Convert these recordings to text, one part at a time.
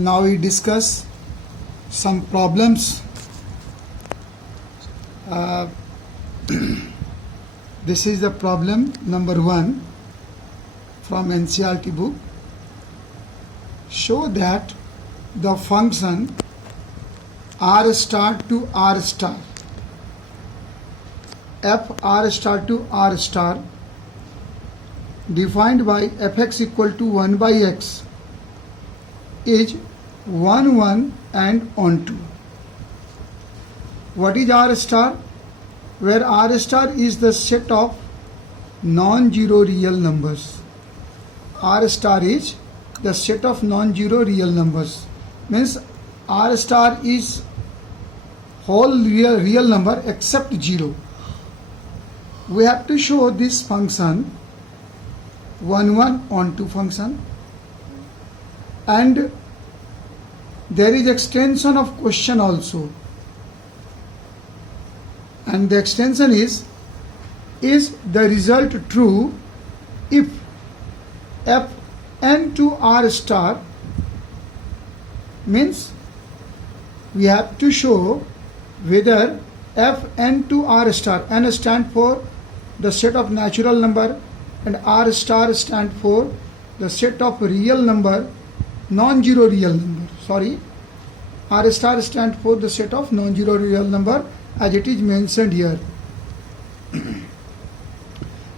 Now we discuss some problems. This is the problem number 1 from NCERT book. Show that the function r star to r star, f r star to r star, defined by fx equal to 1 by x, is 1 1 and onto. What is r star? Where r star is the set of non-zero real numbers. R star is the set of non-zero real numbers. Means r star is whole real number except 0. We have to show this function 1 1 onto function, and there is extension of question also, and the extension is the result true if f n to r star, means we have to show whether f n to r star, n stand for the set of natural number and r star stand for the set of real number, non-zero real number. R star stand for the set of non-zero real number as it is mentioned here.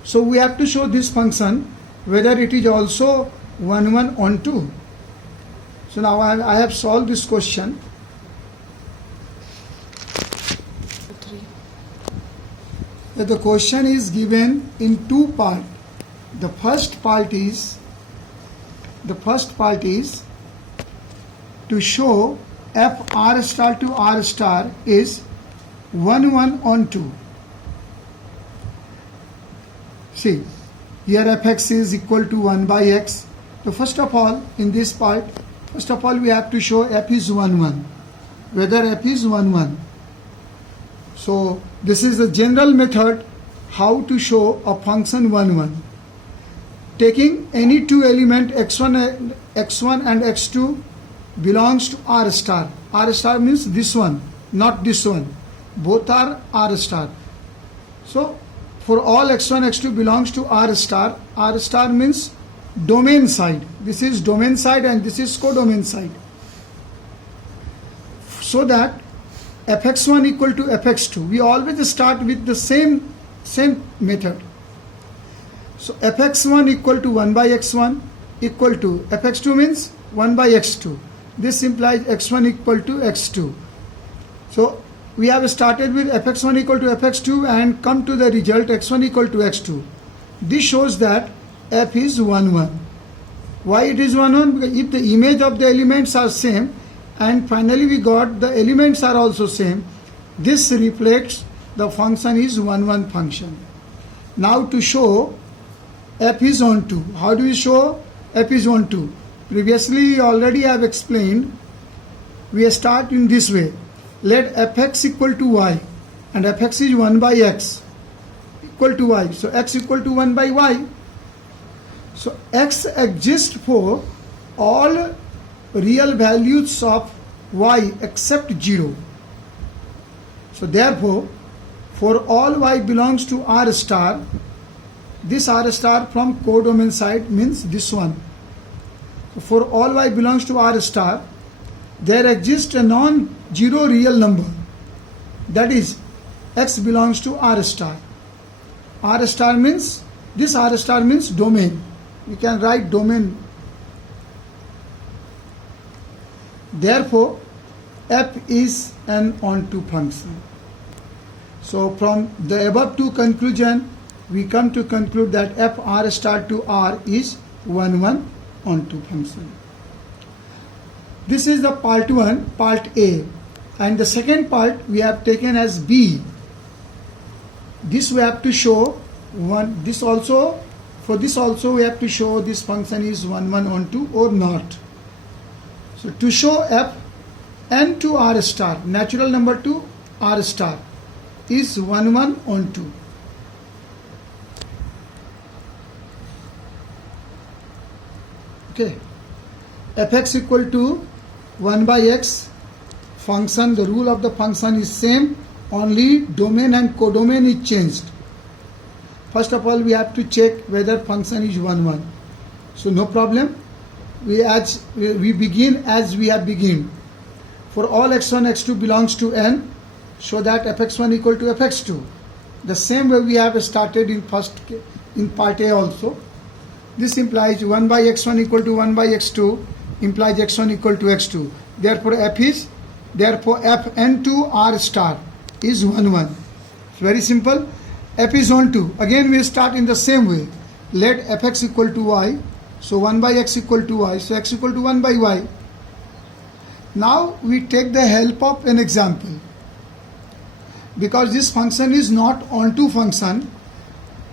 So we have to show this function whether it is also 1 1 onto. So now I have solved this question. The question is given in two parts. The first part is to show f r star to r star is 1 1 onto. See, here fx is equal to 1 by x. So first of all, in this part, we have to show f is 1 1. Whether f is 1 1. So this is the general method how to show a function 1 1. Taking any two element x1 and x2 belongs to r star. R star means this one, not this one. Both are r star. So for all x1 x2 belongs to r star means domain side. This is domain side and this is codomain side. So that fx1 equal to fx2, we always start with the same method. So fx1 equal to 1 by x1 equal to fx2 means 1 by x2. This implies x1 equal to x2. So we have started with fx1 equal to fx2 and come to the result x1 equal to x2. This shows that f is 1 1. Why it is 1 1? Because if the image of the elements are same and finally we got the elements are also same, this reflects the function is 1 1 function. Now to show f is onto. How do we show f is onto? Previously already I have explained. We start in this way. Let fx equal to y and fx is 1 by x equal to y. So x equal to 1 by y. So x exists for all real values of y except 0. So therefore, for all y belongs to r star, this r star from codomain side means this one. So for all y belongs to r star, there exists a non-zero real number, that is x belongs to r star. R star means, this r star means domain. We can write domain. Therefore, f is an onto function. So from the above two conclusion, we come to conclude that f r star to r is 1 1 onto function. This is the part 1, part A, and the second part we have taken as B. This we have to show for this also we have to show this function is 1 1 onto or not. So to show f n to r star, natural number to r star, is 1 1 onto. Okay, fx equal to 1 by x function, the rule of the function is same, only domain and codomain is changed. First of all, we have to check whether function is 1 1. So no problem. We begin as we have begun. For all x1 x2 belongs to n, so that fx1 equal to fx2. The same way we have started in part A also. This implies 1 by x1 equal to 1 by x2 implies x1 equal to x2. Therefore fn2 r star is 1 1. It's very simple. F is on 2. Again we start in the same way. Let fx equal to y. So 1 by x equal to y. So x equal to 1 by y. Now we take the help of an example. Because this function is not onto function,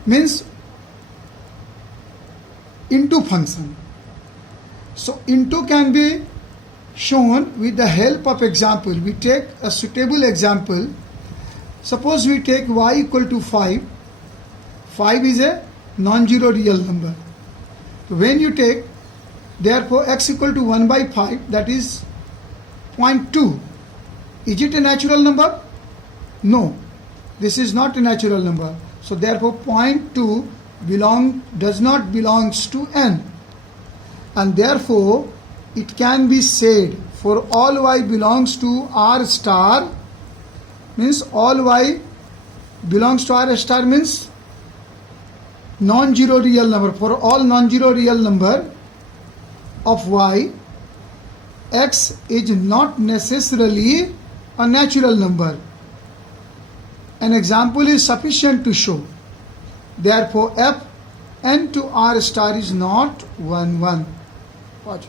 means into function. So into can be shown with the help of example. We take a suitable example. Suppose we take y equal to 5. 5 is a non-zero real number. So when you take, therefore x equal to 1 by 5, that is 0.2. Is it a natural number? No, this is not a natural number. So therefore 0.2 does not belongs to n. And therefore it can be said for all y belongs to r star, means all y belongs to r star means non-zero real number. For all non-zero real number of y, x is not necessarily a natural number. An example is sufficient to show. Therefore f n to r star is not 1 1. Watch.